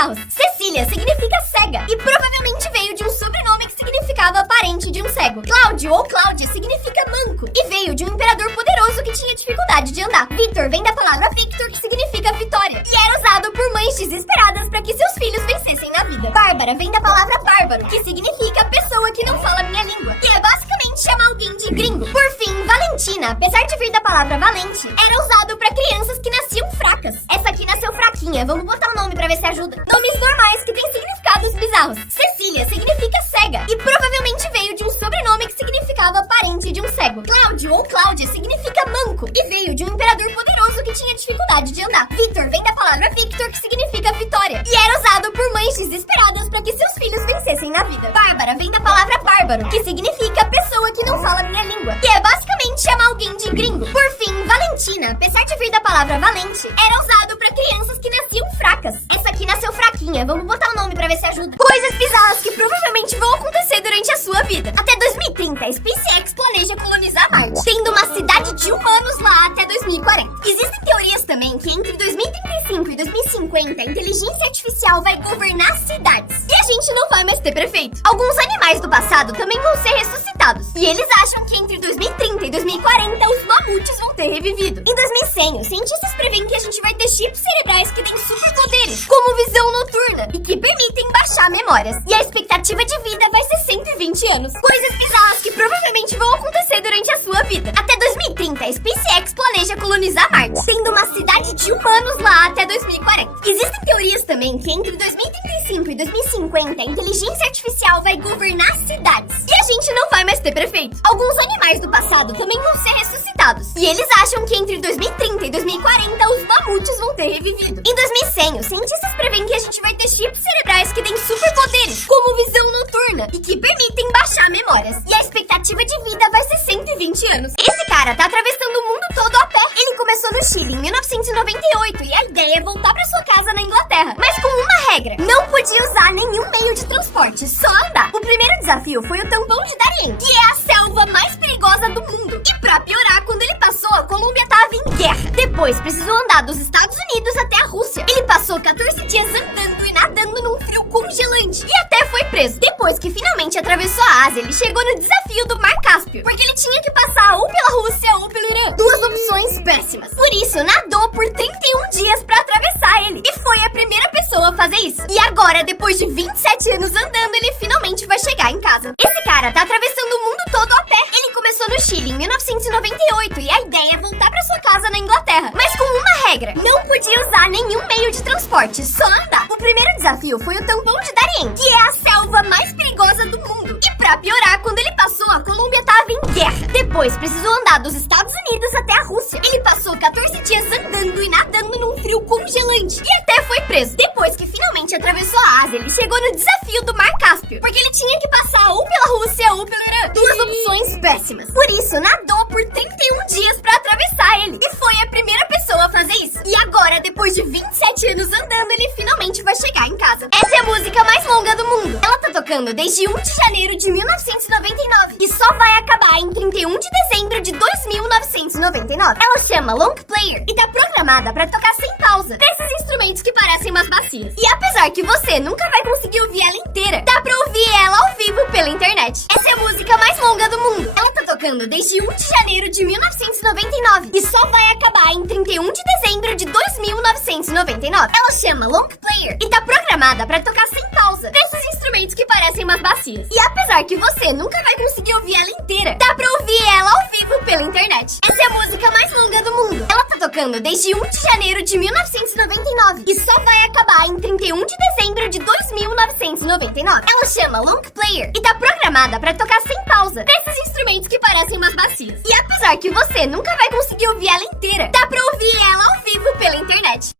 bizarros. Cecília significa cega e provavelmente veio de um sobrenome que significava parente de um cego. Cláudio ou Cláudia significa manco e veio de um imperador poderoso que tinha dificuldade de andar. Victor vem da palavra Victor, que significa vitória, e era usado por mães desesperadas para que seus filhos vencessem na vida. Bárbara vem da palavra bárbaro, que significa pessoa que não fala minha língua, que é basicamente chamar alguém de gringo. Por fim, Valentina, apesar de vir da palavra valente, era usado para crianças que nasciam fracas. Essa aqui nasceu fraquinha, vamos botar o nome pra ver se ajuda. Nomes normais que têm significados bizarros. Cecília significa cega e provavelmente veio de um sobrenome que significava parente de um cego. Cláudio ou Cláudia significa manco e veio de um imperador poderoso que tinha dificuldade de andar. Victor vem da palavra Victor, que significa vitória, e era usado por mães desesperadas para que seus filhos vencessem na vida. Bárbara vem da palavra bárbaro, que significa pessoa que não fala minha língua, que é basicamente chamar alguém de gringo. Por fim, Valentina, apesar de vir da palavra valente, era usado para crianças que nasciam fracas. Essa aqui nasceu fraquinha, vamos botar o nome pra ver se ajuda. Coisas bizarras que provavelmente vão acontecer durante a sua vida. Até 2030, a SpaceX planeja colonizar Marte, tendo uma cidade de humanos lá até 2040. Existem teorias também que entre 2035 e 2050, a inteligência artificial vai governar cidades e a gente não vai mais ter prefeito. Alguns animais do passado também vão ser ressuscitados, e eles acham que entre 2030 e 2040, os mamutes vão ter revivido. Em 2100, os cientistas preveem que a gente vai ter chips cerebrais que têm superpoderes, como visão noturna, e que permitem baixar memórias. E a expectativa de vida vai ser 120 anos. Coisas bizarras que provavelmente vão acontecer durante a sua vida. Até 2030, a SpaceX planeja colonizar Marte, tendo uma cidade de humanos lá até 2040. Existem teorias também que entre 2035 e 2050, a inteligência artificial vai governar cidades e a gente não vai mais ter prefeito. Alguns animais do passado também vão ser ressuscitados, e eles acham que entre 2030 e 2040, os mamutes vão ter revivido. Em 2100, os cientistas preveem que a gente vai ter chips cerebrais que têm superpoderes, como visão noturna, e que permitem baixar memórias. E a expectativa de vida vai ser 120 anos. Esse cara tá atravessando o mundo todo a pé. Ele começou no Chile em 1998 e a ideia é voltar pra sua casa na Inglaterra, mas com uma regra: não podia usar nenhum meio de transporte, só andar. O primeiro desafio foi o tampão de Darien, que é a selva mais perigosa do mundo. E pra piorar, quando ele passou, a Colômbia tava em guerra. Depois precisou andar dos Estados Unidos até a Rússia. Ele passou 14 dias andando e nadando num frio congelante e até foi preso. Depois que finalmente atravessou a Ásia, ele chegou no desafio do Mar Cáspio, porque ele tinha que passar ou pela Rússia ou pelo Irã. Duas opções péssimas. Por isso, nadou por 31 dias pra atravessar ele. E foi a primeira pessoa a fazer isso. E agora, depois de 27 anos andando, ele finalmente vai chegar em casa. Esse cara tá atravessando o mundo todo a pé. Ele começou no Chile em 1998 e a ideia é voltar pra sua casa na Inglaterra, mas com uma regra: não podia usar nenhum meio de transporte, só andar. O primeiro desafio foi o tampão de Darien, que é a selva mais perigosa do mundo. E pra piorar, quando ele passou, a Colômbia tava em guerra. Depois precisou andar dos Estados Unidos até a Rússia. Ele passou 14 dias andando e nadando num frio congelante e até foi preso. Depois que finalmente atravessou a Ásia, ele chegou no desafio do Mar Cáspio, porque ele tinha que passar ou pela Rússia ou pelo Irã. Duas opções péssimas. Por isso, nadou por 31 dias pra atravessar ele. E foi a primeira pessoa a fazer isso. E agora, depois de 27 anos andando, ele finalmente vai chegar em casa. Essa é a música mais longa do mundo. Ela tá tocando desde 1 de janeiro de 1999 e só vai acabar em 31 de dezembro de 2999. Ela chama Long Player e tá programada pra tocar sem pausa, desses instrumentos que parecem umas bacias. E apesar que você nunca vai conseguir ouvir ela inteira, dá pra ouvir ela ao vivo pela internet. Essa é a música mais longa do mundo. Ela tá tocando desde 1 de janeiro de 1999 e só vai acabar em 31 de dezembro de 2999. Ela chama Long Player e tá programada pra tocar sem pausa, desses instrumentos que parecem umas bacias. E apesar que você nunca vai conseguir ouvir ela inteira, dá pra ouvir ela ao vivo pela internet. Essa é a música mais longa do mundo. Ela tá tocando desde 1 de janeiro de 1999 e só vai acabar em 31 de dezembro de 2999. Ela chama Long Player e tá programada pra tocar sem pausa, desses instrumentos que parecem umas bacias. E apesar que você nunca vai conseguir ouvir ela inteira, dá pra ouvir ela ao vivo pela internet.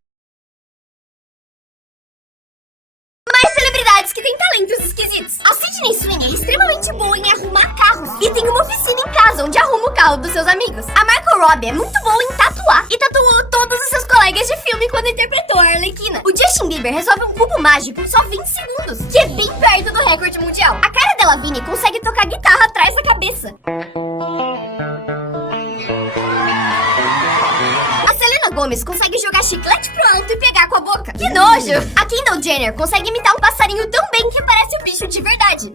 Mais celebridades que têm talentos esquisitos. A Sydney Sweeney é extremamente boa em arrumar carros e tem uma oficina em casa onde arruma o carro dos seus amigos. A Margot Robbie é muito boa em tatuar e tatuou todos os seus colegas de filme quando interpretou a Arlequina. O Justin Bieber resolve um cubo mágico em só 20 segundos, que é bem perto do recorde mundial. A Cara Delevingne consegue tocar guitarra atrás da cabeça. A Selena Gomez consegue jogar chiclete pro alto e pegar com a boca. Que nojo! A Kendall Jenner consegue imitar um passarinho tão bem que parece um bicho de verdade.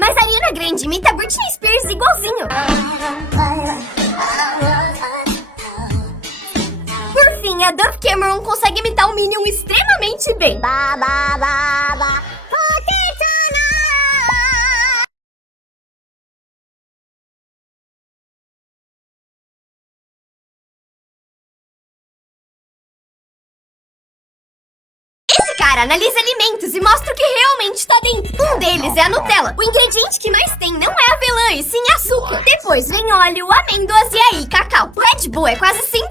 Mas a Ariana Grande imita a Britney Spears igualzinho. Por fim, a Dove Cameron consegue imitar um Minion extremamente bem. Cara, analisa alimentos e mostra o que realmente está dentro. Um deles é a Nutella. O ingrediente que mais tem não é avelã, e sim açúcar. Depois vem óleo, amêndoas e aí cacau. O Red Bull é quase 100%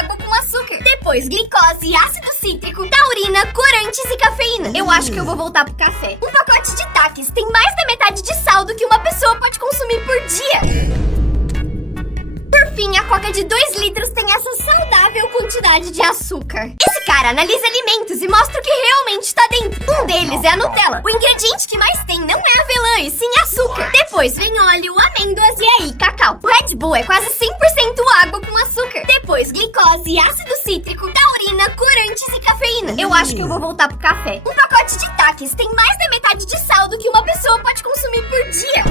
água com açúcar. Depois glicose, ácido cítrico, taurina, corantes e cafeína. Eu acho que eu vou voltar pro café. Um pacote de Takis tem mais da metade de sal do que uma pessoa pode consumir por dia. Por fim, a coca de 2 litros tem essa saudável quantidade de açúcar. Esse cara analisa alimentos e mostra o que realmente está dentro. Um deles é a Nutella. O ingrediente que mais tem não é avelã, e sim açúcar. Depois vem óleo, amêndoas e aí cacau. O Red Bull é quase 100% água com açúcar. Depois glicose, ácido cítrico, taurina, corantes e cafeína. Eu acho que eu vou voltar pro café. Um pacote de Takis tem mais da metade de sal do que uma pessoa pode consumir por dia.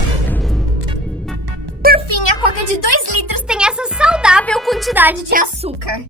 Por fim, a coca de 2 litros tem essa saudável quantidade de açúcar.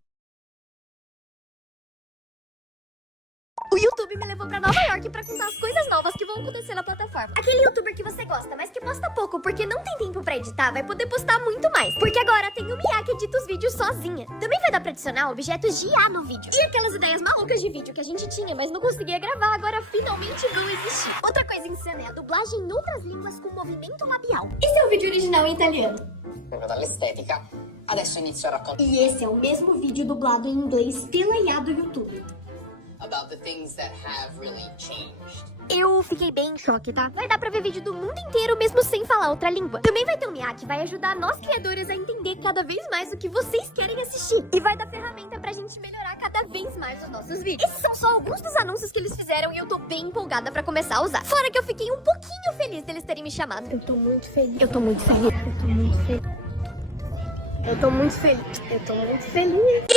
O YouTube me levou pra Nova York pra contar as coisas novas que vão acontecer na plataforma. Aquele youtuber que você gosta, mas que posta pouco porque não tem tempo pra editar, vai poder postar muito mais. Porque agora tem o Mia que edita os vídeos sozinha. Também vai dar pra adicionar objetos de IA no vídeo. E aquelas ideias malucas de vídeo que a gente tinha, mas não conseguia gravar, agora finalmente vão existir. Outra coisa insana é a dublagem em outras línguas com movimento labial. Esse é o vídeo original em italiano. Proprio dall'estetica. Adesso inizio a raccontare E esse é o mesmo vídeo dublado em inglês pela IA do YouTube. about the things that have really changed. Eu fiquei bem em choque, tá? Vai dar pra ver vídeo do mundo inteiro mesmo sem falar outra língua. Também vai ter um Mia que vai ajudar nós criadores a entender cada vez mais o que vocês querem assistir. E vai dar ferramenta pra gente melhorar cada vez mais os nossos vídeos. Esses são só alguns dos anúncios que eles fizeram e eu tô bem empolgada pra começar a usar. Fora que eu fiquei um pouquinho feliz deles terem me chamado. Eu tô muito feliz. Eu tô muito feliz.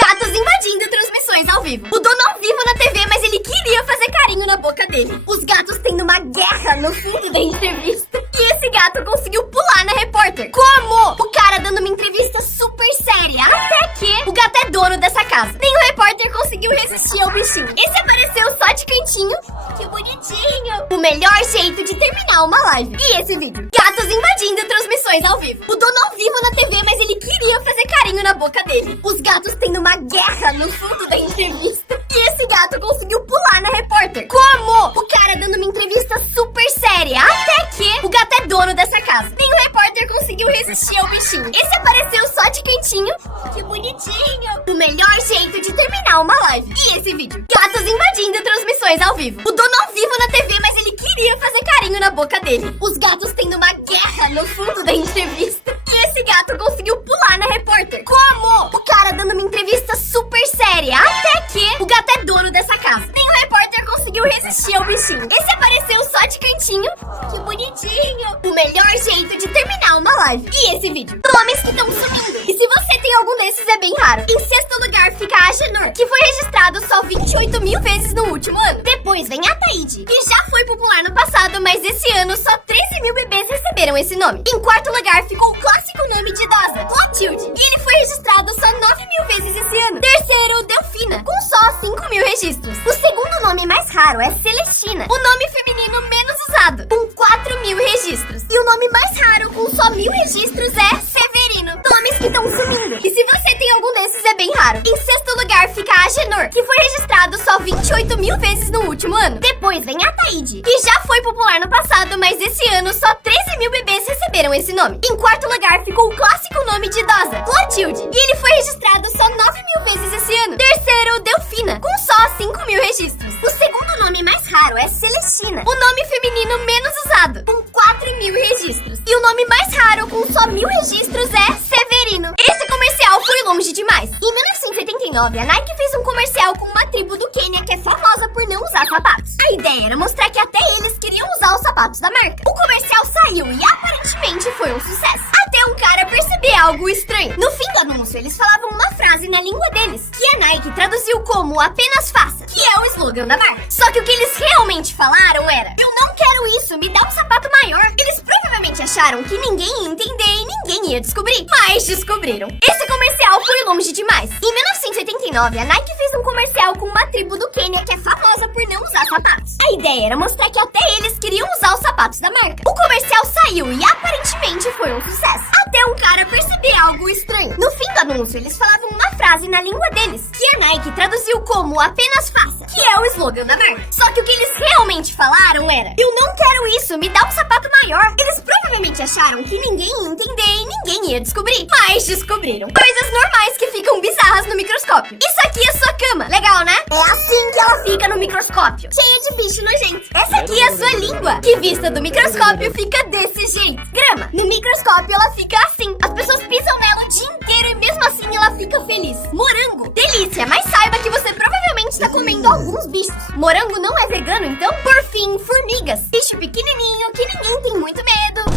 Gatos invadindo transmissões ao vivo. O dono ao vivo na TV, mas ele queria fazer carinho na boca dele. Os gatos tendo uma guerra no fundo da entrevista. E esse gato conseguiu pular na repórter. Como? O cara dando uma entrevista super séria. Até que o gato é dono dessa casa. Nem o repórter conseguiu resistir ao bichinho. Esse apareceu só de cantinho. Que bonitinho. O melhor jeito de terminar uma live. E esse vídeo? Gatos invadindo transmissões ao vivo. O dono ao vivo na TV, mas ele queria fazer carinho na boca dele. Os gatos tendo uma guerra no fundo da entrevista. E esse gato conseguiu pular na repórter. Como? O cara dando uma entrevista super séria. Até que o gato é dono dessa casa. Nem o repórter conseguiu resistir ao bichinho. Esse apareceu só de cantinho. Que bonitinho. O melhor jeito de terminar uma live. E esse vídeo? Gatos invadindo transmissões ao vivo. O dono ao vivo na TV, mas ele queria fazer carinho na boca dele. Os gatos tendo uma guerra no fundo da entrevista. E esse gato conseguiu pular na repórter. Como? O cara dando uma entrevista super séria. Até que o gato é dono dessa casa. Nem o repórter conseguiu resistir ao bichinho. Esse apareceu só de cantinho. Que bonitinho. O melhor jeito de terminar uma live. E esse vídeo? Nomes que estão sumindo. E se você tem algum desses, é bem raro. Em sexto lugar fica a Agenor, que foi registrado só 28 mil vezes no último ano. Depois vem a Taíde, que já foi popular no passado, mas esse ano só 13 mil bebês receberam esse nome. Em quarto lugar ficou o clássico nome de idosa, Clotilde, e ele foi registrado só 9 mil vezes esse ano. Terceiro, Delfina, com só 5 mil registros. O segundo nome mais raro é Celestina, o nome feminino menos usado, com 4 mil registros. E o nome mais raro, com só 1000 registros, é Severino. Nomes que estão sumindo. E se você tem algum desses, é bem raro. Em sexto lugar fica a Agenor, que foi registrado só 28 mil vezes no último ano. Depois vem a Taíde, que já foi popular no passado, mas esse ano só 13 mil bebês receberam esse nome. Em quarto lugar ficou o clássico nome de idosa, Clotilde, e ele foi registrado só 9 mil vezes esse ano. Terceiro, Delfina, com só 5 mil registros. O segundo nome mais raro é Celestina, o nome feminino menos usado, com 4 mil registros. E o nome mais raro, com só 1000 registros, é Severino. Esse comercial foi longe demais. Em 1989, a Nike fez um comercial com uma tribo do Quênia que é famosa por não usar sapatos. A ideia era mostrar que até eles queriam usar os sapatos da marca. O comercial saiu e aparentemente foi um sucesso. Até até um cara perceber algo estranho. No fim do anúncio, eles falavam uma frase na língua deles, que a Nike traduziu como apenas faça, que é o slogan da marca. Só que o que eles realmente falaram era: eu não quero isso, me dá um sapato maior. Eles provavelmente acharam que ninguém ia entender e ninguém ia descobrir, mas descobriram. Esse comercial foi longe demais. Em 1989, a Nike fez um comercial com uma tribo do Quênia que é famosa por não usar sapatos. A ideia era mostrar que até eles queriam usar os sapatos da marca. O comercial saiu e aparentemente foi um sucesso, até um cara perceber algo estranho. No fim do anúncio, eles falavam uma frase na língua deles, que a Nike traduziu como apenas faça, que é o slogan da marca. Só que o que eles realmente falaram era: eu não quero isso, me dá um sapato maior. Eles provavelmente acharam que ninguém ia entender e ninguém ia descobrir, mas descobriram. Coisas normais que ficam bizarras no microscópio. Isso aqui é sua cama, legal, né? É assim que ela fica no microscópio, cheia de bicho nojento. Essa aqui é a sua língua, que vista do microscópio fica desse jeito. Grama, no microscópio ela fica assim. As pessoas pisam nela o dia inteiro e mesmo assim ela fica feliz. Morango, delícia, mas saiba que você provavelmente está comendo alguns bichos. Morango não é vegano, então? Por fim, formigas. Bicho pequenininho que ninguém tem muito medo.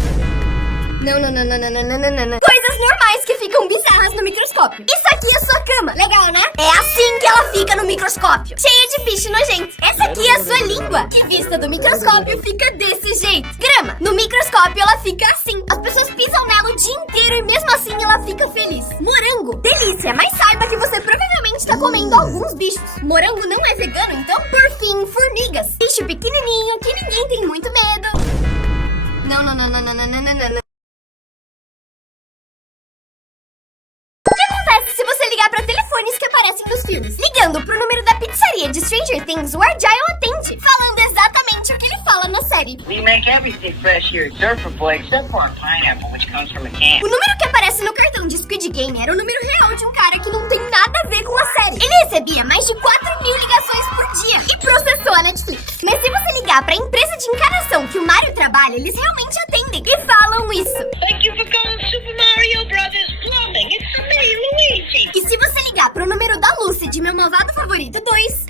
Não. Coisas normais que ficam bizarras no microscópio. Isso aqui é sua cama, legal, né? É assim que ela fica no microscópio, cheia de bicho nojento. Essa aqui é a sua língua, que vista do microscópio fica desse jeito. Grama, no microscópio ela fica assim. As pessoas pisam nela o dia inteiro e mesmo assim ela fica feliz. Morango, delícia, mas saiba que você provavelmente está comendo alguns bichos. Morango não é vegano, então? Por fim, formigas. Bicho pequenininho que ninguém tem muito medo. Não. Se você ligar para telefones que aparecem nos filmes, ligando pro número da pizzaria de Stranger Things, o Argyle atende, falando exatamente o que ele fala na série. We make everything fresh here at Surfer Boy, except for our pineapple, which comes from a can. O número que aparece no cartão de Squid Game era o número real de um cara que não tem nada a ver com a série. Ele recebia mais de 4.000 ligações por dia e processou a Netflix. Mas se você ligar pra empresa de encanação que o Mario trabalha, eles realmente atendem e falam isso. Thank you for calling Super Mario Brothers Plumbing. It's me, Luigi. E se você ligar pro número da Lucy de Meu Malvado Favorito 2...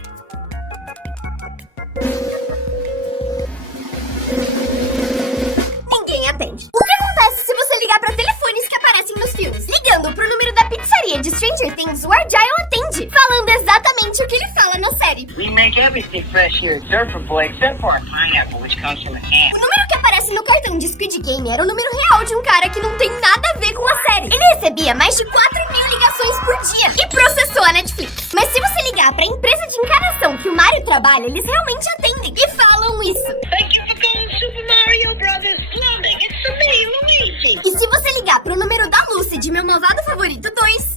ninguém atende. O que acontece se você ligar pra telefones que aparecem nos filmes? Ligando pro número da pizzaria de Stranger Things, o Argyle atende, falando exatamente o que ele fala na série. We make everything fresh here at Surfer Boy, except for our pineapple, which comes from a can. O número que aparece no cartão de Squid Game era o número real de um cara que não tem nada a ver com a série. Ele recebia mais de 4.000 ligações por dia e processou a Netflix. Mas se você ligar pra empresa de encanação que o Mario trabalha, eles realmente atendem e falam isso. Thank you for calling Super Mario Brothers Plumbing. It's me, Luigi. E se você ligar pro número da Lucy de Meu Malvado Favorito 2...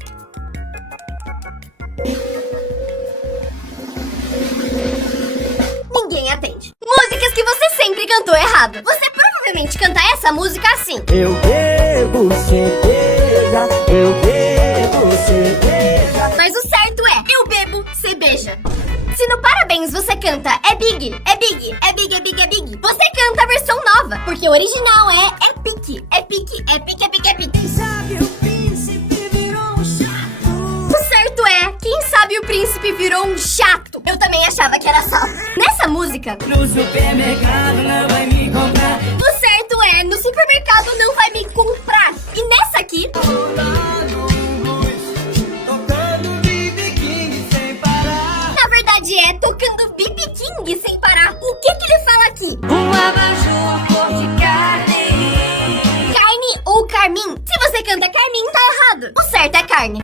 ninguém atende. Músicas que você sempre cantou errado. Você provavelmente canta essa música assim. Eu bebo cerveja, eu bebo cerveja. Mas o certo é: eu bebo, cê beija. Se no Parabéns você canta é big, é big, é big, é big, é big, você canta a versão nova, porque o original é pique, é pique, é pique, é pique, é pique. Sabe, o príncipe virou um chato. O certo é: quem sabe o príncipe virou um chato. Eu também achava que era só. Nessa música, No supermercado não vai me comprar. o certo é: no supermercado não vai me comprar. E nessa aqui, Tocando BB King sem parar. na verdade é tocando BB King sem parar. O que ele fala aqui? Um abajur cor de carne. Carne ou carmim? Se você canta carmim, tá errado. O certo é carne.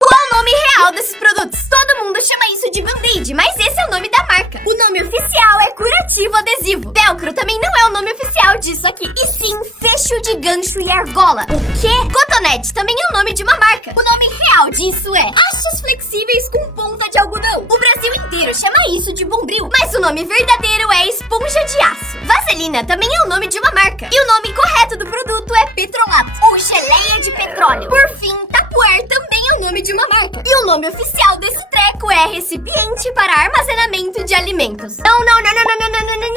Qual é o nome real desses produtos? Todo mundo chama isso de Band-Aid, mas esse é o nome da marca. O nome oficial é curativo adesivo. Velcro também não é o nome oficial disso aqui, e sim fecho de gancho e argola. O quê? Cotonete também é o nome de uma marca. O nome real disso é hastes flexíveis com ponta de algodão. O Brasil inteiro chama isso de bombril, mas o nome verdadeiro é esponja de aço. Vaselina também é o nome de uma marca, e o nome correto do produto é petrolato, ou geleia de petróleo. Por fim, Tupperware também é o nome de uma marca, e o nome oficial desse treco é recipiente para armazenamento de alimentos. Não.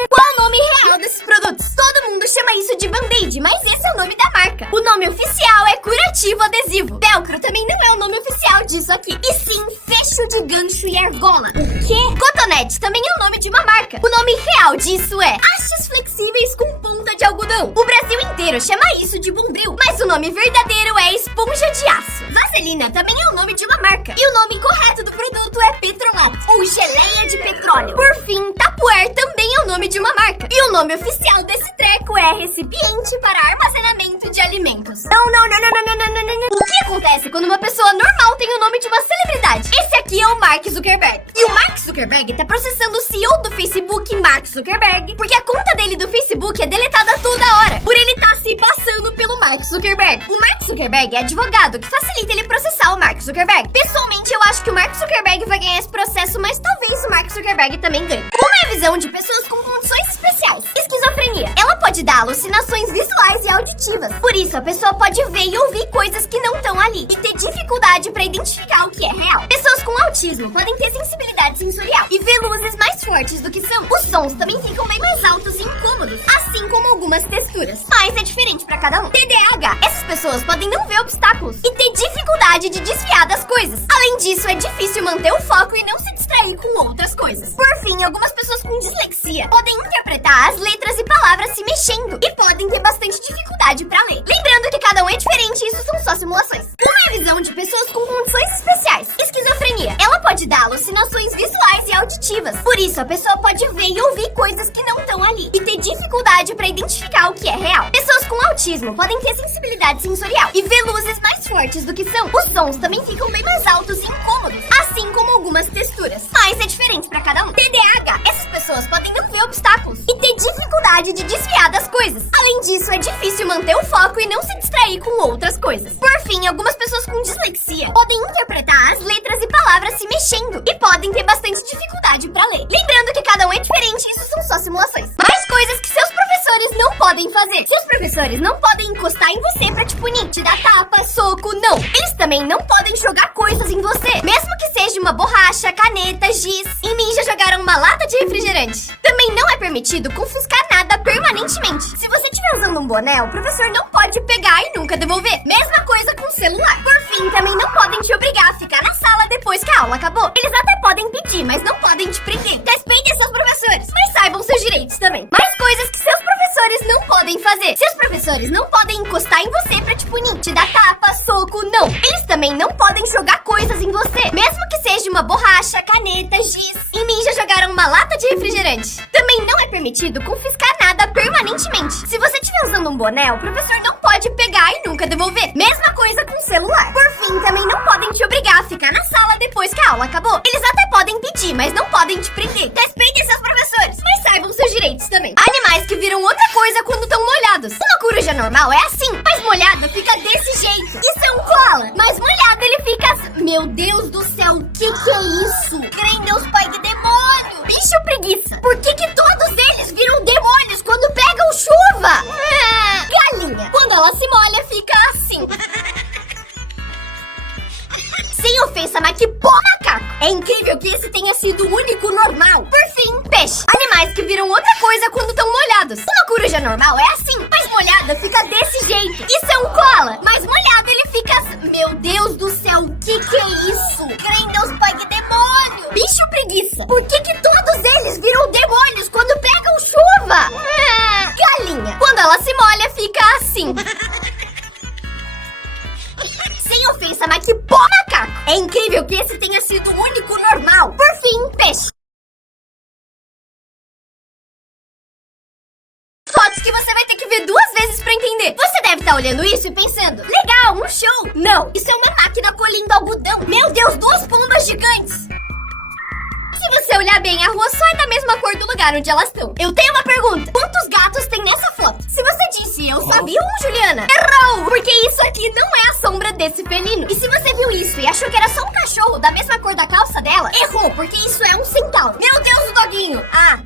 Qual é o nome real desses produtos? Todo mundo chama isso de band-aid, mas esse é o nome da marca. O nome oficial é curativo adesivo. Velcro também não é o nome oficial disso aqui, e sim fecho de gancho e argola. O quê? Cotonete também é o nome de uma marca. O nome real disso é hastes flexíveis com ponta de algodão. O Brasil inteiro chama isso de bombril, mas o nome verdadeiro é esponja de aço. Vaselina também é o nome de uma marca, e o nome correto do produto é petrolato, ou geleia de petróleo. Por fim, Tupperware também é o nome de uma marca, e o nome oficial desse treco é recipiente para armazenamento de alimentos. Não. O que acontece quando uma pessoa normal tem o nome de uma celebridade? Esse aqui é o Mark Zuckerberg. E o Mark Zuckerberg tá processando o CEO do Facebook, Mark Zuckerberg, porque a conta dele do Facebook é deletada toda hora, por ele tá se passando pelo Mark Zuckerberg. O Mark Zuckerberg é advogado, que facilita ele processar o Mark Zuckerberg. Pessoalmente, eu acho que o Mark Zuckerberg vai ganhar esse processo, mas talvez o Mark Zuckerberg também ganhe. Uma é a visão de pessoas com condições especiais. Esquizofrenia. Ela pode dar alucinações visuais e auditivas. Por isso, a pessoa pode ver e ouvir coisas que não estão ali e ter dificuldade pra identificar o que é real. Pessoas com autismo podem ter sensibilidade sensorial e ver luzes mais fortes do que são. Os sons também ficam bem mais altos e incômodos, assim como algumas texturas. Mas é diferente pra cada um. TDAH. Essas pessoas podem não ver obstáculos e ter dificuldade de desviar das coisas. Além disso, é difícil manter o foco e não se distrair com outras coisas. Por fim, algumas pessoas com dislexia podem interpretar as letras e palavras se mexendo e podem ter bastante dificuldade pra ler. Lembrando que cada um é diferente, isso são só simulações. Uma é a visão de pessoas com condições especiais. Esquizofrenia. Ela pode dar alucinações visuais e auditivas. Por isso, a pessoa pode ver e ouvir coisas que não estão ali e ter dificuldade pra identificar o que é real. Pessoas com autismo podem ter sensibilidade sensorial e ver luzes mais fortes do que são. Os sons também ficam bem mais altos e incômodos, assim como algumas texturas. Mas é diferente pra cada um. TDAH. Essas pessoas podem não ver obstáculos e ter dificuldade de desviar das coisas. Além disso, é difícil manter o foco e não se distrair com outras coisas. Por fim, algumas pessoas com dislexia podem interpretar as letras e palavras se mexendo e podem ter bastante dificuldade pra ler. Lembrando que cada um é diferente, isso são só simulações. Mais coisas que seus professores não podem fazer. Seus professores não podem encostar em você pra te punir, te dar tapa, soco, não. Eles também não podem jogar coisas em você, mesmo que seja uma borracha, caneta, giz. Em mim já jogaram uma lata de refrigerante. Também não é permitido confiscar nada permanentemente. Se você estiver usando um boné, o professor não pode pegar e nunca devolver. Mesma coisa com o celular. Por fim, também não podem te obrigar a ficar na sala depois que a aula acabou. Eles até podem pedir, mas não podem te prender. Respeitem seus professores, mas saibam seus direitos também. Mais coisas que seus professores não podem fazer. Seus professores não podem encostar em você pra te punir, te dar tapa, soco, não. Eles também não podem jogar coisas em você, mesmo que seja uma borracha, caneta, giz. Em mim já jogaram uma lata de refrigerante. Também não é permitido confiscar nada permanentemente. Se você estiver usando um boné, o professor não pode pegar e nunca devolver. Mesma coisa com o celular. Por fim, também não podem te obrigar a ficar na sala depois que a aula acabou. Eles até podem pedir, mas não podem te prender. Respeitem seus professores, mas saibam seus direitos também. Animais que viram outra coisa quando estão molhados. Uma coruja normal é assim, mas molhado fica desse jeito. Isso é um koala, mas molhado ele fica assim. Meu Deus do céu, o que é isso? Crê em Deus, pai, que demônio. Bicho preguiça. Por que todos eles viram demônios quando pegam chuva? Galinha. Quando ela se molha, fica assim. Sem ofensa, mas que porra, macaco. É incrível que esse tenha sido o único normal. Por fim, peixe. Animais que viram outra coisa quando estão molhados. Uma coruja normal é assim, mas molhada fica desse jeito. Isso é um koala, mas molhado ele fica assim. Meu Deus do céu, o que é isso? Crê em Deus, pai, que demônio. Bicho preguiça. Por que todos eles viram demônios quando pegam chuva? Galinha. Quando ela se molha, fica assim. Sem ofensa, mas que porra, macaco. É incrível que esse tenha sido o único normal. Por fim, peixe. Fotos que você vai ter que ver 2 vezes pra entender. Você deve estar olhando isso e pensando, legal, um show. Não, isso é uma máquina colhendo algodão. Meu Deus, 2 pombas gigantes. Se você olhar bem, a rua só é da mesma cor do lugar onde elas estão. Eu tenho uma pergunta. Quantos gatos tem nessa foto? Se você disse eu sabia, Juliana, errou! Porque isso aqui não é a sombra desse felino. E se você viu isso e achou que era só um cachorro da mesma cor da calça dela, errou, porque isso é um centauro. Meu Deus, o doguinho! Ah,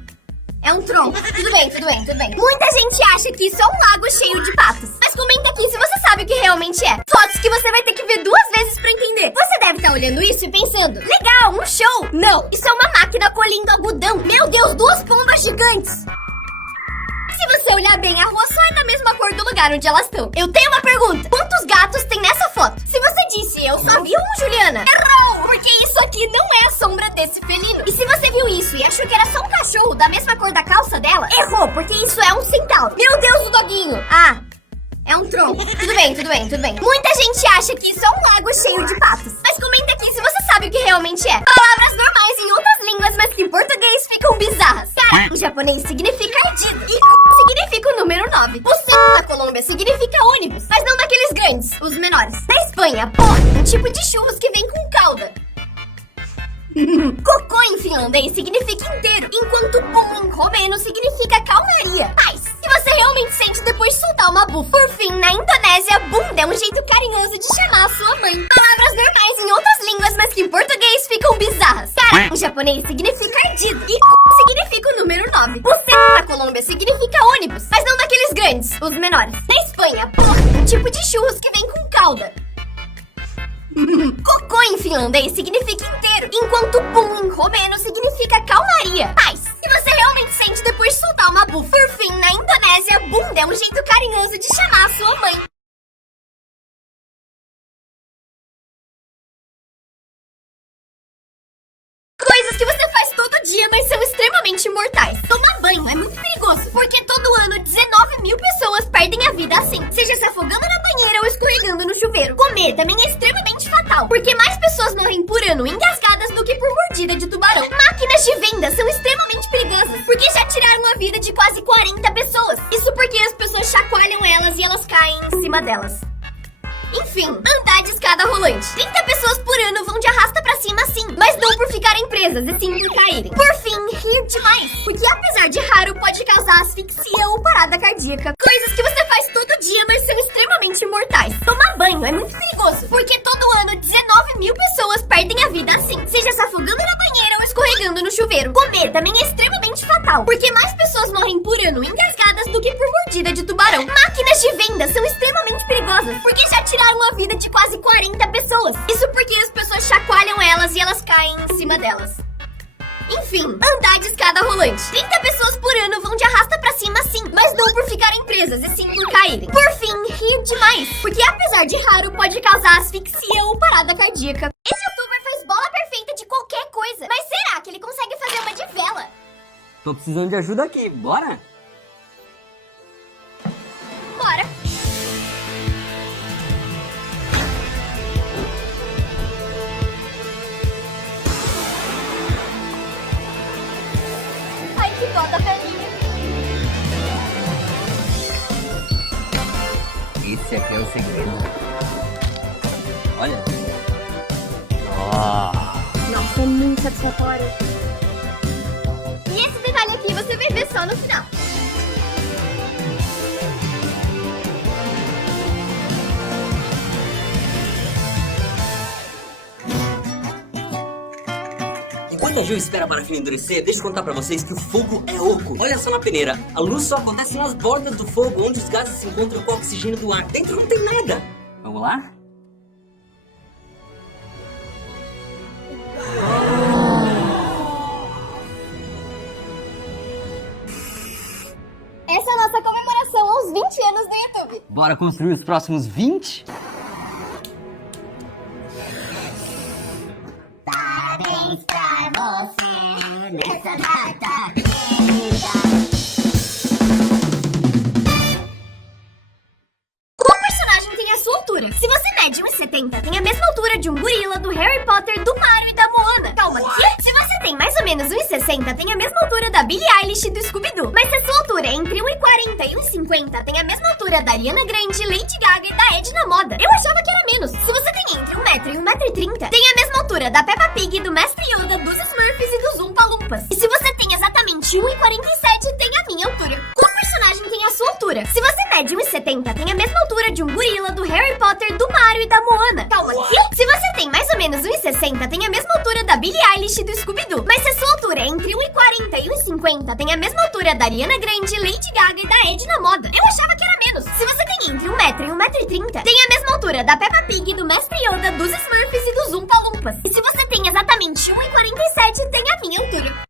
é um tronco. Tudo bem. Muita gente acha que isso é um lago cheio de patos. Mas comenta aqui se você sabe o que realmente é. Fotos que você vai ter que ver 2 vezes pra entender. Você deve estar olhando isso e pensando, legal, um show. Não, isso é uma máquina colhendo algodão. Meu Deus, 2 pombas gigantes. se você olhar bem, a rua só é da mesma cor do lugar onde elas estão. Eu tenho uma pergunta. Quantos gatos tem nessa foto? Se você disse eu só vi um, Juliana, errou! Porque isso aqui não é a sombra desse felino. E se você viu isso e achou que era só um cachorro da mesma cor da calça dela, errou, porque isso é um centauro. Meu Deus, o doguinho! Ah, é um tronco. Tudo bem, tudo bem, tudo bem. Muita gente acha que isso é um lago cheio de patos. Mas comenta aqui se você sabe o que realmente é. Palavras normais em outras línguas, mas que em português ficam bizarras. Cara, em japonês significa ardido. E significa o número 9. O C na Colômbia significa ônibus, mas não daqueles grandes, os menores. Na Espanha, porra, um tipo de churros que vem com cauda. Cocô em finlandês significa inteiro, enquanto pum em romeno significa calmaria, paz. Que você realmente sente depois de soltar uma bufa. Por fim, na Indonésia, bunda é um jeito carinhoso de chamar a sua mãe. Palavras normais em outras línguas, mas que em português ficam bizarras. Cara, em japonês significa ardido e significa o número 9. O C na Colômbia significa ônibus, mas não daqueles grandes, os menores. Na Espanha, porra, um tipo de churros que vem com cauda. Cocô em finlandês significa inteiro, enquanto pum em romeno significa calmaria, paz. Que você realmente sente depois de soltar uma bufa. Por fim, na Indonésia, bunda é um jeito carinhoso de chamar a sua mãe. Coisas que você faz todo dia, mas são extremamente mortais. Tomar banho é muito perigoso, porque todo ano 19 mil pessoas perdem a vida assim. Seja se afogando na banheira ou escorregando no chuveiro. Comer também é extremamente fatal, porque mais pessoas morrem por ano engasgadas do que por mordida de tubarão. Máquinas de venda são extremamente perigosas, porque já tiraram a vida de quase 40 pessoas. Isso porque as pessoas chacoalham elas e elas caem em cima delas. Enfim, andar de escada rolante. 30 pessoas por ano vão de arrasta pra cima sim, mas não por ficarem presas, e sim por caírem. Por fim, rir demais, porque apesar de raro, pode causar asfixia ou parada cardíaca. Coisas que você faz todo dia, mas são extremamente mortais. Tomar banho é muito perigoso, porque todo ano 19 mil pessoas perdem a vida assim, seja se afogando na banheira ou escorregando no chuveiro. Comer também é extremamente fatal, porque mais pessoas morrem por ano engasgadas do que por mordida de tubarão. Máquinas de venda são extremamente perigosas, porque já tiraram a vida de quase 40 pessoas. Isso porque as pessoas chacoalham elas e elas caem em cima delas. Enfim, andar de escada rolante. 30 pessoas por ano vão de arrasta pra cima sim, mas não por ficarem presas, e sim por caírem. Por fim, rir demais, porque apesar de raro, pode causar asfixia ou parada cardíaca. Esse youtuber faz bola perfeita de qualquer coisa, mas será que ele consegue fazer uma de vela? Tô precisando de ajuda aqui, bora? Bora! Ai, que dó da velhinha. Esse aqui é o segredo. Olha. Nossa, é muito satisfatório. E esse detalhe aqui você vai ver só no final. Enquanto a Gil espera a parafina endurecer, deixa eu contar pra vocês que o fogo é oco. Olha só na peneira, a luz só acontece nas bordas do fogo, onde os gases se encontram com o oxigênio do ar. Dentro não tem nada. Vamos lá? Essa é a nossa comemoração aos 20 anos do YouTube. Bora construir os próximos 20? Parabéns pra você nessa data. Qual personagem tem a sua altura? Se você mede 1,70, tem a mesma altura de um gorila, do Harry Potter, do Mario e da Moana. Calma, que? Se você tem mais ou menos 1,60, tem a mesma altura da Billie Eilish e do Scooby-Doo. Mas se a sua altura é entre 1,40 e 1,50, tem a mesma altura da Ariana Grande, Lady Gaga e da Edna Moda. Eu achava que era menos. Se você tem entre 1 metro e 1,30 m, tem a mesma altura da Peppa Pig, do Mestre Yoda, dos Smurfs e dos Oompa Loompas. E se você tem exatamente 1,47, tem a minha altura. Qual personagem tem a sua altura? Se você mede 1,70, tem a mesma altura de um gorila, do Harry Potter, do Mario e da Moana. Calma, que? Se você tem mais ou menos 1,60, tem a mesma altura da Billie Eilish e do Scooby-Doo. Mas se a sua altura é entre 1,40 e 1,50, tem a mesma altura da Ariana Grande, Lady Gaga e da Edna Moda. Eu achava que era menos. Se você tem entre 1 metro e 1,30 m, tem a mesma altura da Peppa Pig, do Mestre Yoda, dos Smurfs e dos Oompa Loompas. E se você tem exatamente 1,47, tem a minha altura.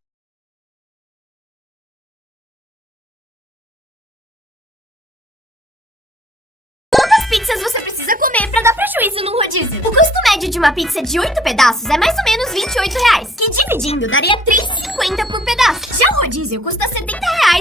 rodízio. O custo médio de uma pizza de 8 pedaços é mais ou menos R$28, que dividindo daria R$3,50 por pedaço. Já o rodízio custa R$70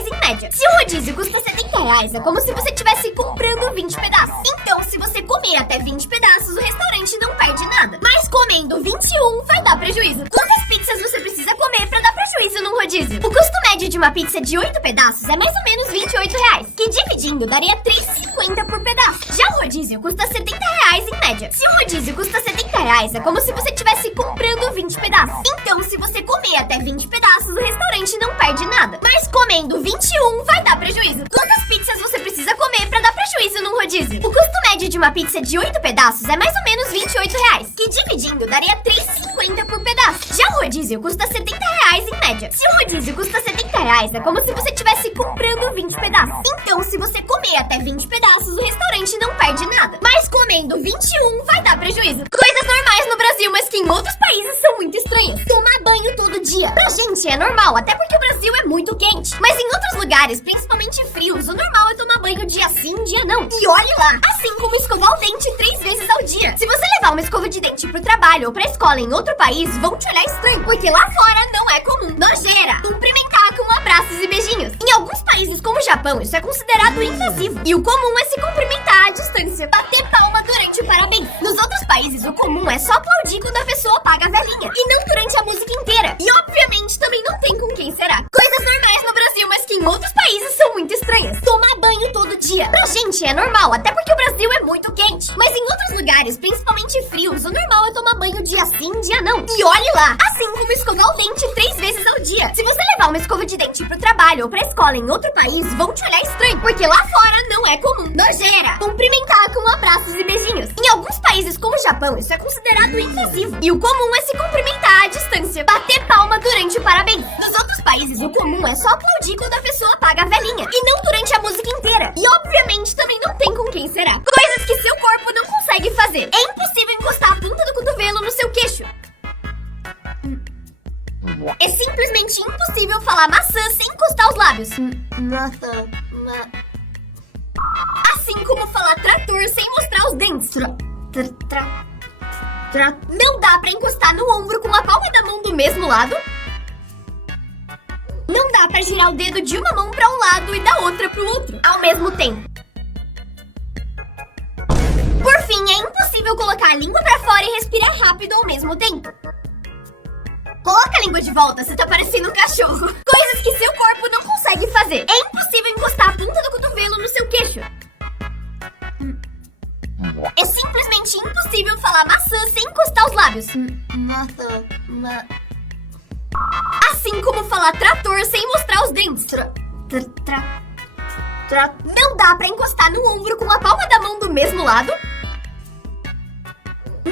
em média. Se o rodízio custa R$70, é como se você estivesse comprando 20 pedaços. Então, se você comer até 20 pedaços, o restaurante não perde nada. Mas comendo 21 vai dar prejuízo. Quantas pizzas você precisa comer pra dar prejuízo num rodízio? O custo médio de uma pizza de 8 pedaços é mais ou menos R$28, que dividindo daria R$3,50 por pedaço. Já o rodízio custa R$70 em média. Se o rodízio custa R$70, é como se você estivesse comprando 20 pedaços. Então, se você comer até 20 pedaços, o restaurante não perde nada. Mas comendo 21 vai dar prejuízo. Quantas pizzas você precisa comer pra dar prejuízo num rodízio? O custo médio de uma pizza de 8 pedaços é mais ou menos R$28, que dividindo daria R$3,50 por pedaço. Já o rodízio custa R$70 em média. Se o rodízio custa R$70, é como se você estivesse comprando 20 pedaços. Então, se você comer até 20 pedaços, o restaurante não perde nada. Mas comendo 21 vai dar prejuízo. Coisas normais no Brasil, mas que em outros países são muito estranhas. Tomar banho todo dia. Pra gente é normal, até porque o Brasil é muito quente. Mas em outros lugares, principalmente frios, o normal é tomar banho dia sim, dia não. E olhe lá, assim como escovar o dente 3 vezes ao dia. Se você levar uma escova de dente pro trabalho ou pra escola em outro país, vão te olhar estranho, porque lá fora não é comum. Nojeira. Cumprimentar com abraços e beijinhos. Em alguns países, como o Japão, isso é considerado invasivo. E o comum é se cumprimentar à distância. Bater palma durante o parabéns. Nos outros países, o comum é só aplaudir quando a pessoa paga a velhinha. E não durante a música inteira. E obviamente também não tem com quem será. Coisas normais no Brasil, mas que em outros países são muito estranhas. Tomar banho todo dia. Pra gente é normal, até porque o Brasil é muito quente. Mas em outros lugares, principalmente frios, o normal é tomar banho dia sim, dia não. E olhe lá, assim como escovar o dente 3 vezes ao dia. Se você levar uma escova de dente pro trabalho ou pra escola em outro país, vão te olhar estranho, porque lá fora não é comum. Nojeira. Cumprimentar com abraços e beijinhos. Em alguns países, como o Japão, isso é considerado invasivo. E o comum é se cumprimentar à distância. Bater palma durante o parabéns. Nos outros países, o comum é só aplaudir quando a pessoa paga a velhinha. E não durante a música inteira. E obviamente também não tem com quem será. Coisas que seu corpo não consegue fazer. É impossível encostar a ponta do cotovelo no seu queixo. É simplesmente impossível falar maçã sem encostar os lábios. Assim como falar trator sem mostrar os dentes. Não dá pra encostar no ombro com a palma da mão do mesmo lado. Não dá pra girar o dedo de uma mão pra um lado e da outra pro outro ao mesmo tempo. Por fim, é impossível colocar a língua pra fora e respirar rápido ao mesmo tempo. Coloca a língua de volta, você tá parecendo um cachorro. Coisas que seu corpo não consegue fazer. É impossível encostar a ponta do cotovelo no seu queixo. É simplesmente impossível falar maçã sem encostar os lábios. Assim como falar trator sem mostrar os dentes. Não dá pra encostar no ombro com a palma da mão do mesmo lado.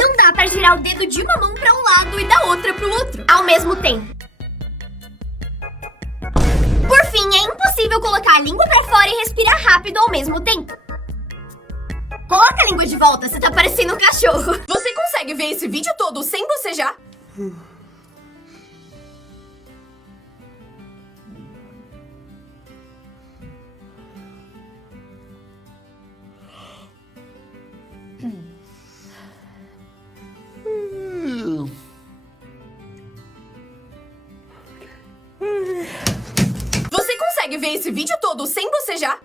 Não dá pra girar o dedo de uma mão pra um lado e da outra pro outro ao mesmo tempo. Por fim, é impossível colocar a língua pra fora e respirar rápido ao mesmo tempo. Coloca a língua de volta, você tá parecendo um cachorro. Você consegue ver esse vídeo todo sem bocejar? Você consegue ver esse vídeo todo sem bocejar?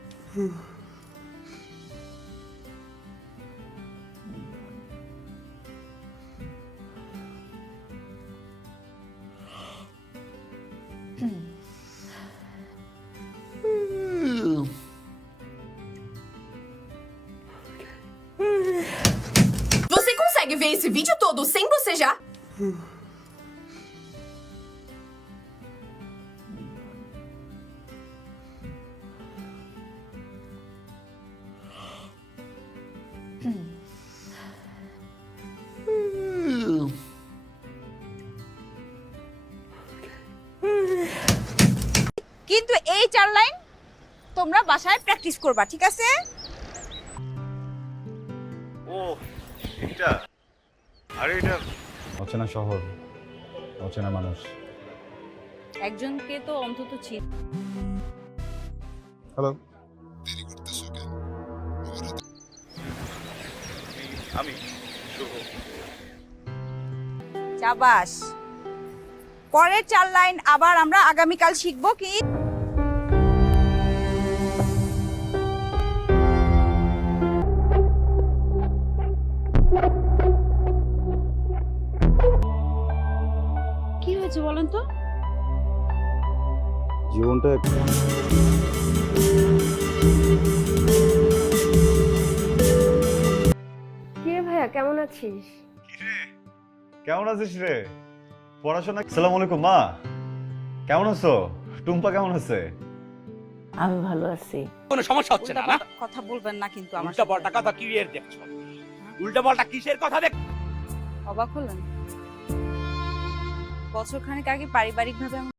Você consegue ver esse vídeo todo sem bocejar? কিন্তু এই 4 লাইন তোমরা বাসায় প্র্যাকটিস করবা, ঠিক আছে? ও এটা আরে এটা অচেনা শহর, অচেনা মানুষ। একজনকে তো অন্তত ছিল। হ্যালো, আমি চাবাস। পরের 4 লাইন আবার আমরা আগামীকাল শিখব কি? কি হয়েছে বলেন তো? জীবনটা কে ভাইয়া কেমন আছিস? কেমন আছিস রে? পড়াশোনা? আসসালামু আলাইকুম মা, কেমন আছো? টুম্পা কেমন আছে? আমি ভালো আছি। কোনো সমস্যা হচ্ছে না না? কথা বলবেন না কিন্তু আমার উল্টা পাল্টা কথা কি এর দেখছো? উল্টা পাল্টা কিসের কথা দেখ? অবাক হলেন? বছরখানেক আগে পারিবারিকভাবে আমি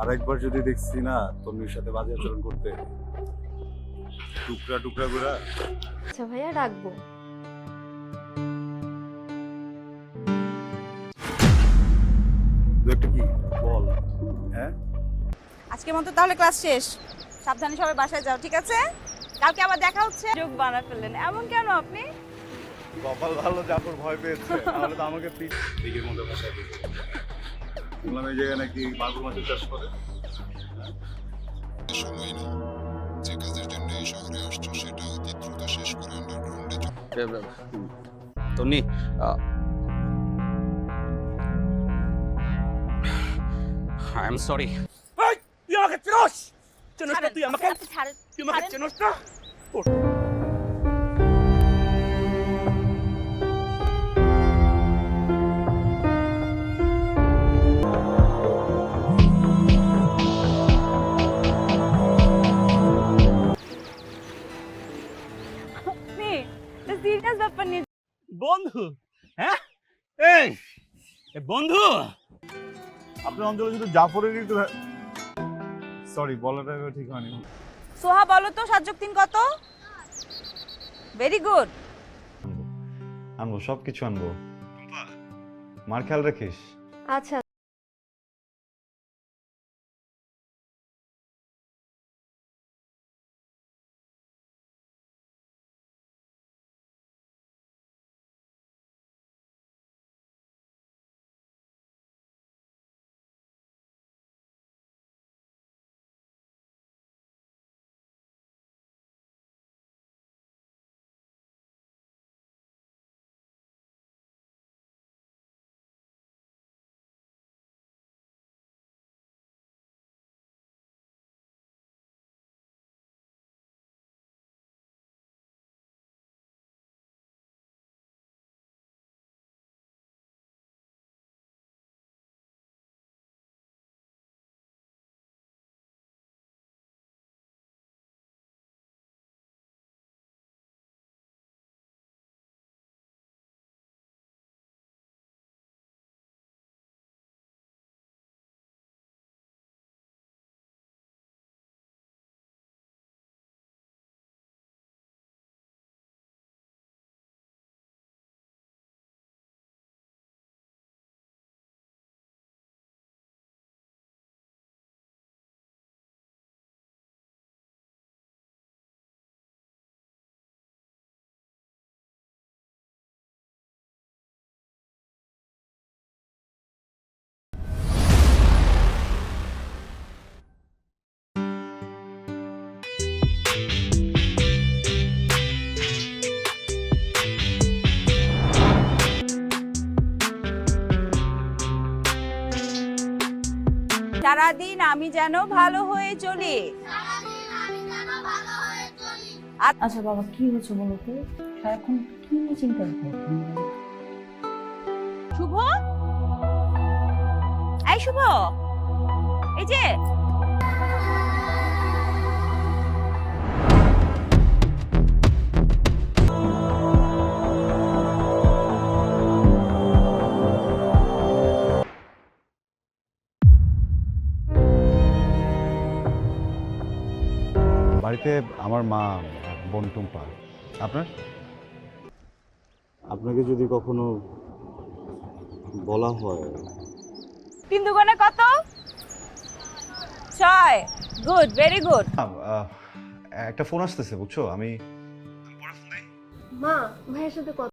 আরেকবার যদি দেখছি না তন্নির সাথে বাজে আচরণ করতে, টুকরা টুকরা করে। আচ্ছা ভাইয়া রাখবো। একটা কি বল? হ্যাঁ, আজকের মতো তাহলে ক্লাস শেষ। সাবধানে সবাই বাসায় যাও, ঠিক আছে? কালকে আবার দেখা হচ্ছে। যোগ বানা ফেললেন, এমন কেন আপনি? কপাল ভালো জাফর ভয় পেয়েছে, তাহলে তো আমাকে দিকের মধ্যে বসায় দিত। শুনলাম এই জায়গায় নাকি মাগুর মাছের চাষ করে। সময় নেই, যে কাজের জন্য এই শহরে আসছো সেটা অতি দ্রুত শেষ করে আন্ডারগ্রাউন্ডে তন্নি আই এম সরি। তুই আমাকে চিনোস? চিনোস না তুই আমাকে? তুই আমাকে চিনোস না? সিরিয়াস ব্যাপার নিয়ে বন্ধু, হ্যাঁ? এই বন্ধু, আপনার অঞ্চলে শুধু জাফরের একটু সরি বলাটা ঠিক হয়নি। সোহা বলো তো 7 যোগ 3 কত? Very good. আনবো, সবকিছু আনবো। মার খেয়াল রাখিস। আচ্ছা। সারাদিন আমি যেন ভালো হয়ে চলি। আচ্ছা বাবা, কি হয়েছে বলো তো? সারাক্ষণ কি নিয়ে চিন্তা করছো? শুভ, এই শুভ, এই যে বাড়িতে আমার মা, বোন টুম্পা। আপনার? আপনাকে যদি কখনো বলা হয় 3 দুগুণে কত? 6। Good, very good. একটা ফোন আসতেছে বুঝছো, আমি মা ভাইয়ের সাথে কথা